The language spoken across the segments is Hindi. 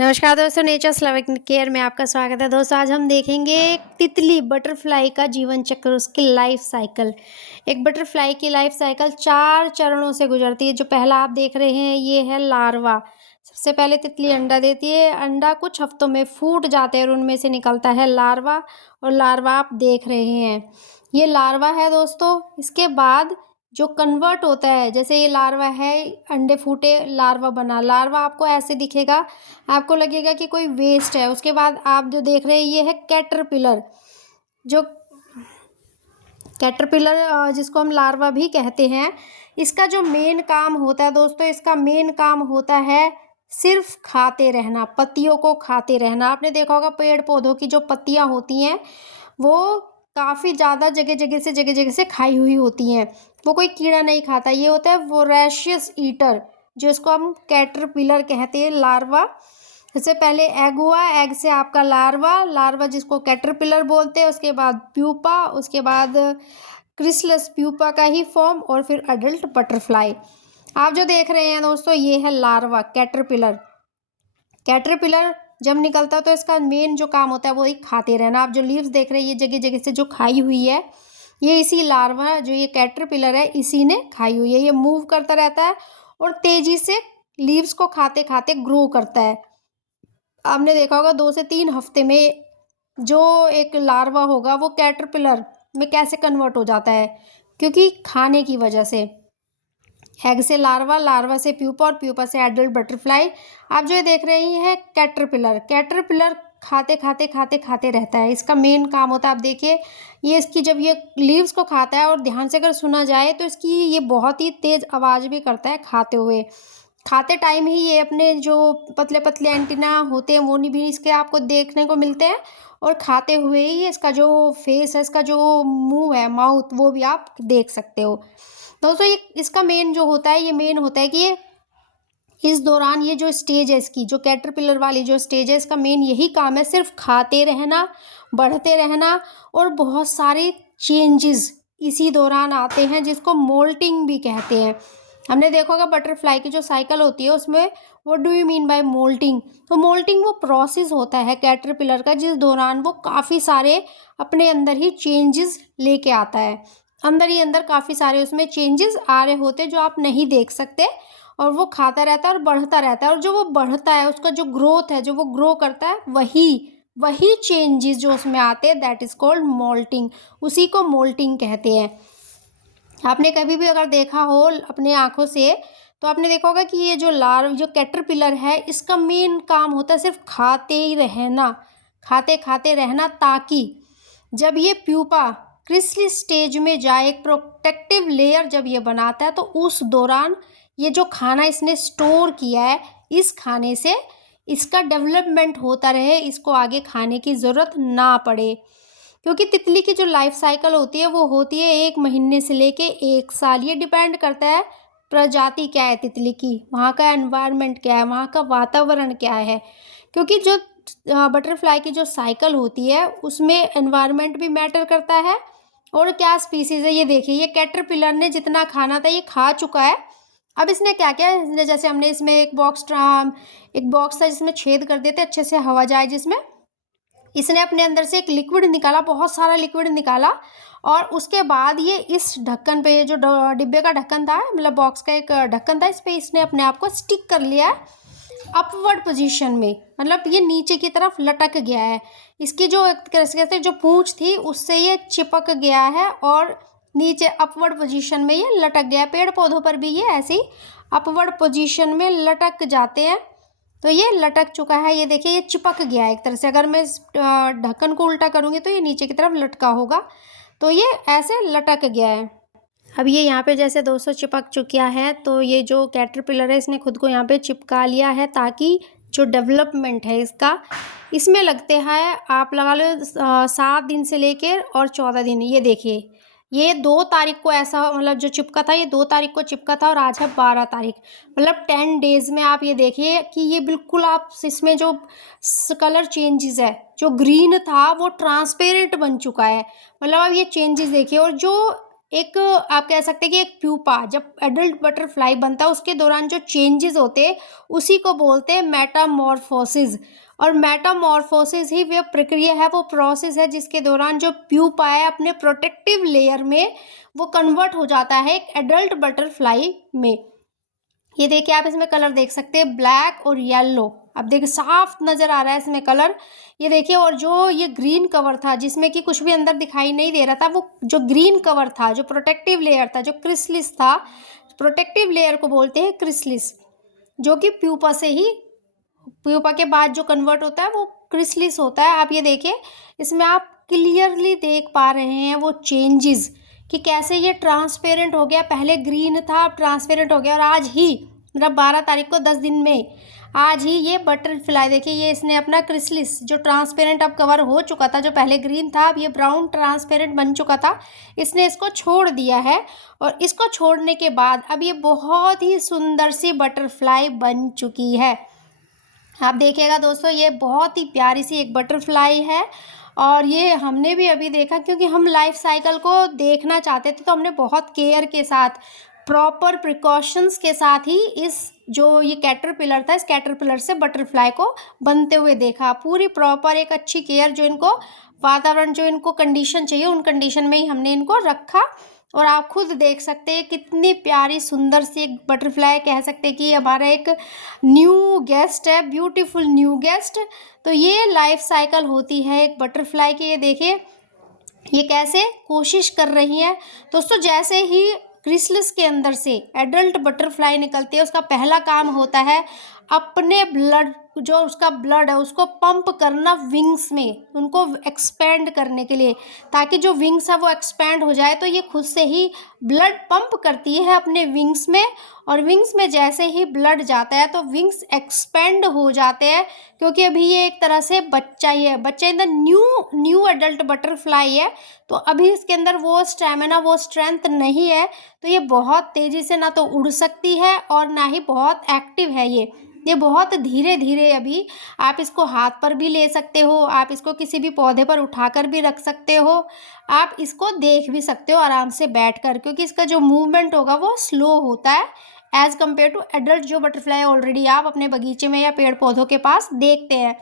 नमस्कार दोस्तों, नेचर्स लव केयर में आपका स्वागत है। दोस्तों आज हम देखेंगे एक तितली बटरफ्लाई का जीवन चक्र, उसकी लाइफ साइकिल। एक बटरफ्लाई की लाइफ साइकिल 4 चरणों से गुजरती है। जो पहला आप देख रहे हैं ये है लार्वा। सबसे पहले तितली अंडा देती है, अंडा कुछ हफ्तों में फूट जाते हैं और उनमें से निकलता है लार्वा। और लार्वा आप देख रहे हैं, ये लार्वा है दोस्तों। इसके बाद जो कन्वर्ट होता है, जैसे ये लार्वा है, अंडे फूटे लार्वा बना। लार्वा आपको ऐसे दिखेगा, आपको लगेगा कि कोई वेस्ट है। उसके बाद आप जो देख रहे हैं ये है कैटरपिलर। जो कैटरपिलर जिसको हम लार्वा भी कहते हैं, इसका जो मेन काम होता है दोस्तों, इसका मेन काम होता है सिर्फ खाते रहना, पत्तियों को खाते रहना। आपने देखा होगा पेड़ पौधों की जो पत्तियां होती हैं वो काफ़ी ज़्यादा जगह जगह से खाई हुई होती हैं। वो कोई कीड़ा नहीं खाता, ये होता है वोरेशियस ईटर, जिसको हम कैटरपिलर कहते हैं, लार्वा। सबसे पहले एग हुआ, एग से आपका लार्वा, लार्वा जिसको कैटरपिलर बोलते हैं, उसके बाद प्यूपा, उसके बाद क्रिसलस प्यूपा का ही फॉर्म, और फिर अडल्ट बटरफ्लाई। आप जो देख रहे हैं दोस्तों ये है लार्वा, कैटरपिलर। कैटरपिलर जब निकलता है तो इसका मेन जो काम होता है वो ही खाते रहना। आप जो लीव्स देख रहे हैं ये जगह जगह से जो खाई हुई है, ये इसी लार्वा जो ये कैटरपिलर है इसी ने खाई हुई है। ये मूव करता रहता है और तेजी से लीव्स को खाते खाते ग्रो करता है। आपने देखा होगा 2 से 3 हफ्ते में जो एक लार्वा होगा वो कैटरपिलर में कैसे कन्वर्ट हो जाता है, क्योंकि खाने की वजह से। एग से लार्वा, लार्वा से प्यूपा और प्यूपा से एडल्ट बटरफ्लाई। आप जो ये देख रही हैं कैटरपिलर, कैटरपिलर खाते खाते खाते खाते रहता है। इसका मेन काम होता है, आप देखिए ये इसकी जब ये लीव्स को खाता है और ध्यान से अगर सुना जाए तो इसकी ये बहुत ही तेज़ आवाज़ भी करता है खाते हुए। खाते टाइम ही ये अपने जो पतले पतले एंटीना होते हैं वो नहीं भी इसके आपको देखने को मिलते हैं, और खाते हुए ही इसका जो फेस है, इसका जो मुंह है, माउथ, वो भी आप देख सकते हो। दोस्तों ये इसका मेन जो होता है, ये मेन होता है कि ये इस दौरान ये जो स्टेज है इसकी, जो कैटरपिलर वाली जो स्टेज है, इसका मेन यही काम है, सिर्फ खाते रहना, बढ़ते रहना, और बहुत सारे चेंजेस इसी दौरान आते हैं जिसको मोल्टिंग भी कहते हैं। हमने देखा होगा बटरफ्लाई की जो साइकिल होती है उसमें what do you mean by moulting. तो मोल्टिंग वो प्रोसेस होता है कैटरपिलर का जिस दौरान वो काफ़ी सारे अपने अंदर ही चेंजेस लेके आता है। अंदर ही अंदर काफ़ी सारे उसमें चेंजेस आ रहे होते हैं जो आप नहीं देख सकते, और वो खाता रहता है और बढ़ता रहता है। और जो वो बढ़ता है, उसका जो ग्रोथ है, जो वो ग्रो करता है, वही वही चेंजेस जो उसमें आते हैं, दैट इज़ कॉल्ड मोल्टिंग। उसी को मोल्टिंग कहते हैं। आपने कभी भी अगर देखा हो अपने आँखों से तो आपने देखा होगा कि ये जो कैटरपिलर है, इसका मेन काम होता है सिर्फ खाते ही रहना, खाते खाते रहना, ताकि जब ये प्यूपा क्रिसलिस स्टेज में जाए, एक प्रोटेक्टिव लेयर जब ये बनाता है, तो उस दौरान ये जो खाना इसने स्टोर किया है, इस खाने से इसका डेवलपमेंट होता रहे, इसको आगे खाने की ज़रूरत ना पड़े। क्योंकि तितली की जो लाइफ साइकिल होती है वो होती है 1 महीने से लेके 1 साल। ये डिपेंड करता है प्रजाति क्या है तितली की, वहाँ का एनवायरनमेंट क्या है, वहाँ का वातावरण क्या है। क्योंकि जो बटरफ्लाई की जो साइकिल होती है उसमें एनवायरनमेंट भी मैटर करता है, और क्या स्पीसीज़ है। ये देखिए ये कैटरपिलर ने जितना खाना था ये खा चुका है। अब इसने क्या किया, इसने जैसे हमने इसमें एक बॉक्स था जिसमें छेद कर देते अच्छे से हवा जाए, जिसमें इसने अपने अंदर से एक लिक्विड निकाला, बहुत सारा लिक्विड निकाला, और उसके बाद ये इस ढक्कन पे, ये जो डिब्बे का ढक्कन था, मतलब बॉक्स का एक ढक्कन था, इस पे इसने अपने आप को स्टिक कर लिया है अपवर्ड पोजीशन में, मतलब ये नीचे की तरफ लटक गया है। इसकी जो एक तरह से कहते हैं जो पूंछ थी उससे ये चिपक गया है और नीचे अपवर्ड पोजीशन में ये लटक गया है। पेड़ पौधों पर भी ये ऐसे ही अपवर्ड पोजीशन में लटक जाते हैं। तो ये लटक चुका है, ये देखिए ये चिपक गया है एक तरह से। अगर मैं इस ढक्कन को उल्टा करूँगी तो ये नीचे की तरफ लटका होगा, तो ये ऐसे लटक गया है। अब ये यहाँ पे जैसे दोस्तों चिपक चुका है, तो ये जो कैटरपिलर है इसने खुद को यहाँ पे चिपका लिया है, ताकि जो डेवलपमेंट है इसका, इसमें लगते हैं आप लगा लो 7 दिन से लेकर और 14 दिन। ये देखिए ये 2 तारीख को ऐसा, मतलब जो चिपका था ये 2 तारीख को चिपका था और आज है 12 तारीख, मतलब 10 डेज़ में आप ये देखिए कि ये बिल्कुल आप इसमें जो कलर चेंजेस है, जो ग्रीन था वो ट्रांसपेरेंट बन चुका है। मतलब अब ये चेंजेस देखिए, और जो एक आप कह सकते हैं कि एक प्यूपा, जब एडल्ट बटरफ्लाई बनता है उसके दौरान जो चेंजेस होते हैं उसी को बोलते हैं मेटामॉर्फोसिस। और मेटामॉर्फोसिस ही वह प्रक्रिया है, वो प्रोसेस है जिसके दौरान जो प्यूपा है अपने प्रोटेक्टिव लेयर में वो कन्वर्ट हो जाता है एक एडल्ट बटरफ्लाई में। ये देखिए आप इसमें कलर देख सकते हैं, ब्लैक और येलो। अब देखिए साफ नजर आ रहा है इसमें कलर। ये देखिए, और जो ये ग्रीन कवर था जिसमें कि कुछ भी अंदर दिखाई नहीं दे रहा था, वो जो ग्रीन कवर था, जो प्रोटेक्टिव लेयर था, जो क्रिसलिस था, प्रोटेक्टिव लेयर को बोलते हैं क्रिसलिस, जो कि प्यूपा से ही, प्यूपा के बाद जो कन्वर्ट होता है वो क्रिसलिस होता है। आप ये देखिए, इसमें आप क्लियरली देख पा रहे हैं वो चेंजेस कि कैसे ये ट्रांसपेरेंट हो गया। पहले ग्रीन था, अब ट्रांसपेरेंट हो गया, और आज ही मतलब 12 तारीख को 10 दिन में आज ही ये बटरफ्लाई देखिए, ये इसने अपना क्रिसलिस जो ट्रांसपेरेंट अब कवर हो चुका था, जो पहले ग्रीन था अब ये ब्राउन ट्रांसपेरेंट बन चुका था, इसने इसको छोड़ दिया है। और इसको छोड़ने के बाद अब ये बहुत ही सुंदर सी बटरफ्लाई बन चुकी है। आप देखिएगा दोस्तों, ये बहुत ही प्यारी सी एक बटरफ्लाई है। और ये हमने भी अभी देखा, क्योंकि हम लाइफ साइकिल को देखना चाहते थे तो हमने बहुत केयर के साथ, प्रॉपर प्रिकॉशंस के साथ ही इस जो ये कैटरपिलर था, इस कैटरपिलर से बटरफ्लाई को बनते हुए देखा। पूरी प्रॉपर एक अच्छी केयर, जो इनको वातावरण, जो इनको कंडीशन चाहिए उन कंडीशन में ही हमने इनको रखा। और आप खुद देख सकते हैं कितनी प्यारी सुंदर सी एक बटरफ्लाई, कह सकते हैं कि हमारा एक न्यू गेस्ट है, ब्यूटीफुल न्यू गेस्ट। तो ये लाइफ साइकिल होती है एक बटरफ्लाई की। ये देखिए ये कैसे कोशिश कर रही है दोस्तों। जैसे ही क्रिसलिस के अंदर से एडल्ट बटरफ्लाई निकलती है, उसका पहला काम होता है अपने ब्लड, जो उसका ब्लड है उसको पंप करना विंग्स में, उनको एक्सपेंड करने के लिए, ताकि जो विंग्स है वो एक्सपेंड हो जाए। तो ये खुद से ही ब्लड पंप करती है अपने विंग्स में, और विंग्स में जैसे ही ब्लड जाता है तो विंग्स एक्सपेंड हो जाते हैं, क्योंकि अभी ये एक तरह से बच्चा ही है, बच्चा in the new adult butterfly है। तो अभी इसके अंदर वो स्टैमिना, वो स्ट्रेंथ नहीं है, तो ये बहुत तेज़ी से ना तो उड़ सकती है और ना ही बहुत एक्टिव है। ये बहुत धीरे धीरे, अभी आप इसको हाथ पर भी ले सकते हो, आप इसको किसी भी पौधे पर उठाकर भी रख सकते हो, आप इसको देख भी सकते हो आराम से बैठकर, क्योंकि इसका जो मूवमेंट होगा वो स्लो होता है एज़ कम्पेयर टू एडल्ट जो बटरफ्लाई ऑलरेडी आप अपने बगीचे में या पेड़ पौधों के पास देखते हैं।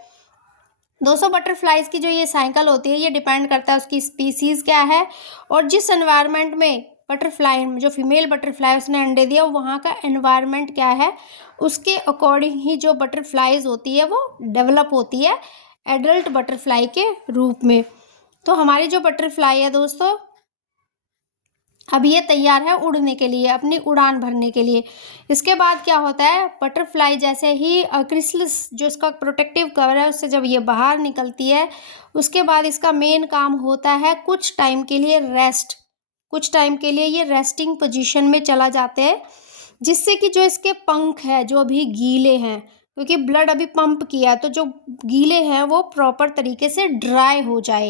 दोस्तों बटरफ्लाइज की जो ये साइकिल होती है, ये डिपेंड करता है उसकी स्पीसीज़ क्या है, और जिस एनवायरनमेंट में बटरफ्लाई, जो फीमेल बटरफ्लाई उसने अंडे दिया, वहाँ का एनवायरनमेंट क्या है, उसके अकॉर्डिंग ही जो बटरफ्लाइज होती है वो डेवलप होती है एडल्ट बटरफ्लाई के रूप में। तो हमारी जो बटरफ्लाई है दोस्तों, अब ये तैयार है उड़ने के लिए, अपनी उड़ान भरने के लिए। इसके बाद क्या होता है, बटरफ्लाई जैसे ही क्रिसलिस जो इसका प्रोटेक्टिव कवर है उससे जब ये बाहर निकलती है, उसके बाद इसका मेन काम होता है कुछ टाइम के लिए रेस्ट। कुछ टाइम के लिए ये रेस्टिंग पोजीशन में चला जाते हैं, जिससे कि जो इसके पंख है जो अभी गीले हैं, क्योंकि ब्लड अभी पंप किया है, तो जो गीले हैं वो प्रॉपर तरीके से ड्राई हो जाए।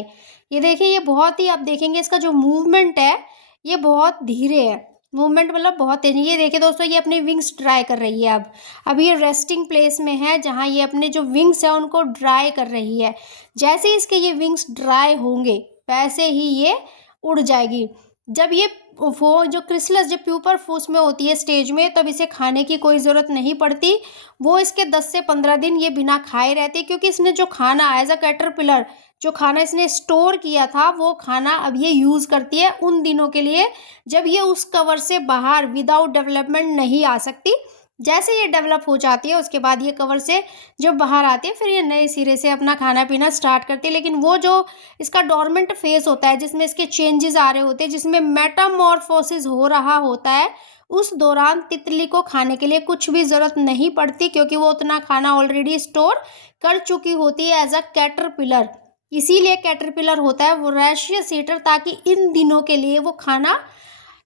ये देखिए, ये बहुत ही, आप देखेंगे इसका जो मूवमेंट है ये बहुत धीरे है, मूवमेंट मतलब बहुत तेज। ये देखिए दोस्तों, ये अपने विंग्स ड्राई कर रही है। अब ये रेस्टिंग प्लेस में है, जहाँ ये अपने जो विंग्स है उनको ड्राई कर रही है। जैसे ही इसके ये विंग्स ड्राई होंगे वैसे ही ये उड़ जाएगी। जब ये वो जो क्रिसलिस जो प्यूपर फूस में होती है स्टेज में, तब इसे खाने की कोई ज़रूरत नहीं पड़ती। वो इसके 10 से 15 दिन ये बिना खाए रहती, क्योंकि इसने जो खाना एज अ कैटरपिलर, जो खाना इसने स्टोर किया था वो खाना अब ये यूज़ करती है उन दिनों के लिए जब ये उस कवर से बाहर विदाउट डेवलपमेंट नहीं आ सकती। जैसे ये डेवलप हो जाती है उसके बाद ये कवर से जब बाहर आती है, फिर ये नए सिरे से अपना खाना पीना स्टार्ट करती है। लेकिन वो जो इसका डोरमेंट फेस होता है, जिसमें इसके चेंजेस आ रहे होते हैं, जिसमें मेटामॉर्फोसिस हो रहा होता है, उस दौरान तितली को खाने के लिए कुछ भी ज़रूरत नहीं पड़ती, क्योंकि वो उतना खाना ऑलरेडी स्टोर कर चुकी होती है एज अ कैटरपिलर। इसीलिए कैटरपिलर होता है वोरेशियस ईटर, ताकि इन दिनों के लिए वो खाना,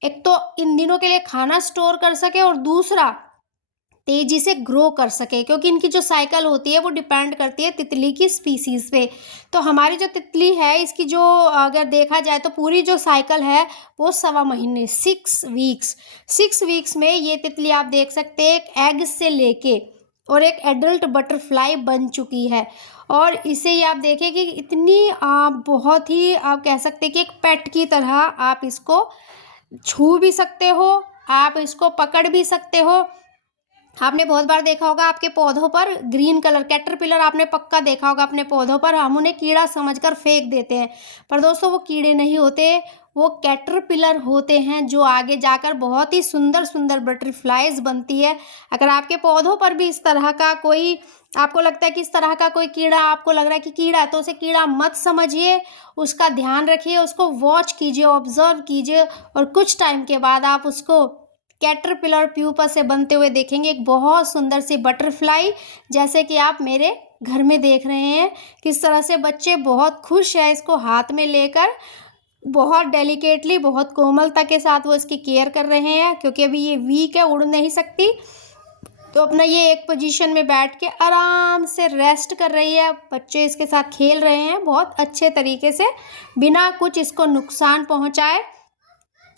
एक तो इन दिनों के लिए खाना स्टोर कर सके, और दूसरा तेजी से ग्रो कर सके, क्योंकि इनकी जो साइकिल होती है वो डिपेंड करती है तितली की स्पीसीज़ पे। तो हमारी जो तितली है, इसकी जो अगर देखा जाए तो पूरी जो साइकिल है वो 1.25 महीने, 6 वीक्स में ये तितली आप देख सकते हैं एक एग से लेके और एक एडल्ट बटरफ्लाई बन चुकी है। और इसे ही आप देखें कि इतनी बहुत ही, आप कह सकते हैं कि एक पेट की तरह आप इसको छू भी सकते हो, आप इसको पकड़ भी सकते हो। आपने बहुत बार देखा होगा आपके पौधों पर ग्रीन कलर कैटरपिलर, आपने पक्का देखा होगा अपने पौधों पर, हम उन्हें कीड़ा समझकर फेंक देते हैं, पर दोस्तों वो कीड़े नहीं होते, वो कैटरपिलर होते हैं जो आगे जाकर बहुत ही सुंदर सुंदर बटरफ्लाइज बनती है। अगर आपके पौधों पर भी इस तरह का कोई, आपको लगता है कि इस तरह का कोई कीड़ा, आपको लग रहा है कि कीड़ा है, तो उसे कीड़ा मत समझिए, उसका ध्यान रखिए, उसको वॉच कीजिए, ऑब्जर्व कीजिए, और कुछ टाइम के बाद आप उसको कैटरपिलर प्यूपा से बनते हुए देखेंगे, एक बहुत सुंदर सी बटरफ्लाई, जैसे कि आप मेरे घर में देख रहे हैं। किस तरह से बच्चे बहुत खुश हैं इसको हाथ में लेकर, बहुत डेलिकेटली, बहुत कोमलता के साथ वो इसकी केयर कर रहे हैं, क्योंकि अभी ये वीक है, उड़ नहीं सकती, तो अपना ये एक पोजीशन में बैठ के आराम से रेस्ट कर रही है। बच्चे इसके साथ खेल रहे हैं बहुत अच्छे तरीके से, बिना कुछ इसको नुकसान पहुंचाए।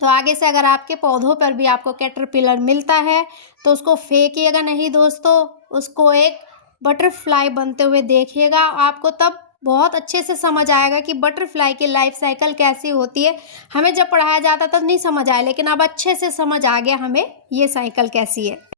तो आगे से अगर आपके पौधों पर भी आपको कैटरपिलर मिलता है तो उसको फेंकिएगा नहीं दोस्तों, उसको एक बटरफ्लाई बनते हुए देखिएगा, आपको तब बहुत अच्छे से समझ आएगा कि बटरफ्लाई की लाइफ साइकिल कैसी होती है। हमें जब पढ़ाया जाता तब नहीं समझ आया, लेकिन अब अच्छे से समझ आ गया हमें ये साइकिल कैसी है।